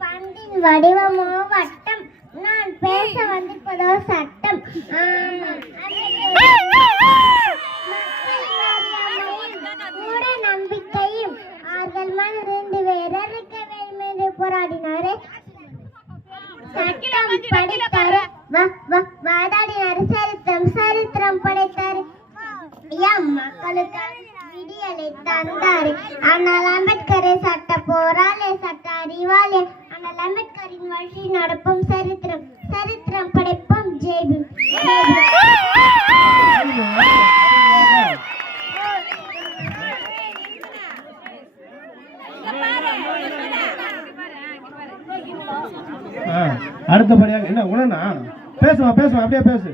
பந்தின் வடிவமோ வட்டம், நான் பேச வந்திருப்பதோ சட்டம். மூட நம்பிக்கையும் அவர்கள் மனதிலிருந்து வேறறுக்கவே மீது போராடினாரே. சட்டம் படித்தாரு, வாதாடினாரு, சரித்திரம் படைத்தாரு. மக்களுக்கான விடியலை தந்தாரு. ஆனால் அம்பேத்கரை சட்ட போராளி, சட்ட அறிவாளி. ஆனால் அம்பேத்கரின் வழி நடப்பும் சரித்திரம் படைப்போம். ஜெய்பீம். அடுத்தபடியாக என்ன உடனே பேசுவா அப்படியே பேசு.